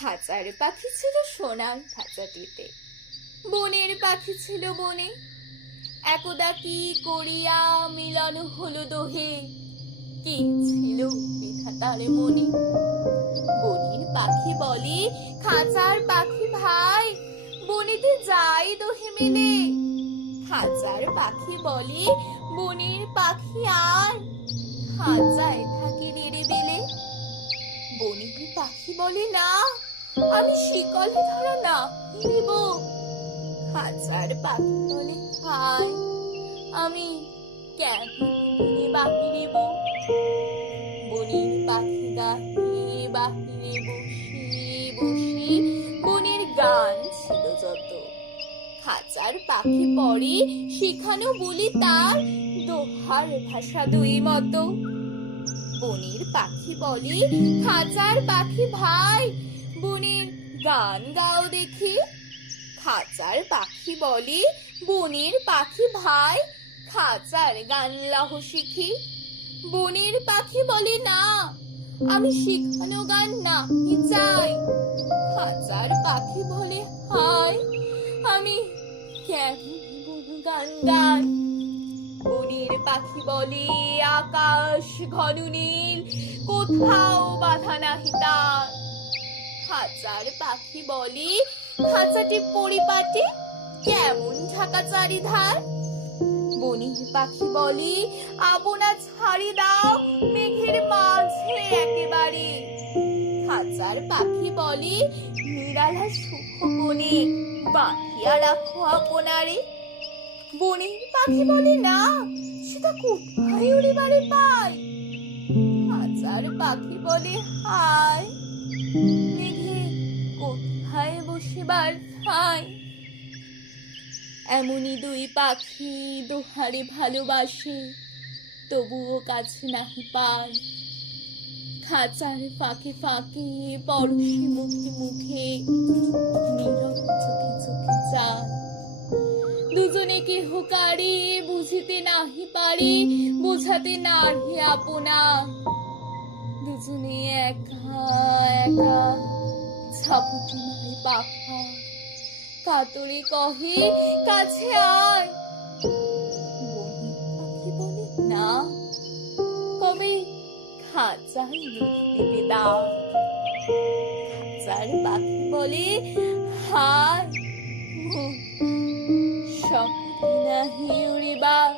খাঁচার পাখি ছিল সোনার খাঁচাটিতে। বনের পাখি ছিল বনে। একদা কি করিয়া মিলন হলো দোহে? কি ছিল বিধাতার মনে? বনের পাখি বলে, খাঁচার পাখি ভাই, বনেতে যাই দোহে মিলে। খাঁচার পাখি বলে, বনের পাখি আর খাঁচায় থাকি নেড়ে বেলে বনের পাখি বলে, না আমি শিকলে ধরা না নিব। খাঁচার পাখি বলে হাই আমি কেন বনে বাহিরে বনের পাখি গাহে বাহিরে বসে বসে। বনের গান ছিল যত। খাঁচার পাখি পড়ে, সেখানেও বলি তার দোহার ভাষা দুই মতো। বনের পাখি বলে খাঁচার পাখি ভাই বনের গান গাও দেখি। খাঁচার পাখি বলে, বনের পাখি ভাই, খাঁচার গান লাহ শিখি। বনের পাখি বলে, না, আমি শিখানো গান না চাই। খাঁচার পাখি বলে হায় আমি কেন গান গাই? বনের পাখি বলে, আকাশ ঘন নীল, কোথাও বাধা নাহি তার। খাঁচার পাখি বলে খাঁচাটি পরিপাটি, কেমন ঢাকা চারিধার? বনের পাখি বলে আপনা ছাড়ি দাও, মেঘের মাঝে একেবারে। খাঁচার পাখি বলে, নিরালা সুখ বনে, বাঁধিয়া রাখো আপনারে। বনের পাখি বলে, না, সেটা কোথায় উড়িবারে পায় হাজার পাখি বলে, হায়। এমনই দুই পাখি দোহারে ভালোবাসে, তবুও কাছে নাহি পায় খাঁচার ফাঁকে ফাঁকে পরশি মুখে মুখে দুজনে কেহ কারে বুঝিতে নাহি পারে, বোঝাতে নাহি আপনা। দুজনে একা একা ছাপুটি মারে পাখা। কাতরে কহে, কাছে আয়। না। কবে? খাঁচায় দেবে দাও খাঁচার পাখি বলে, হায়! শক্তি নাহি উড়িবা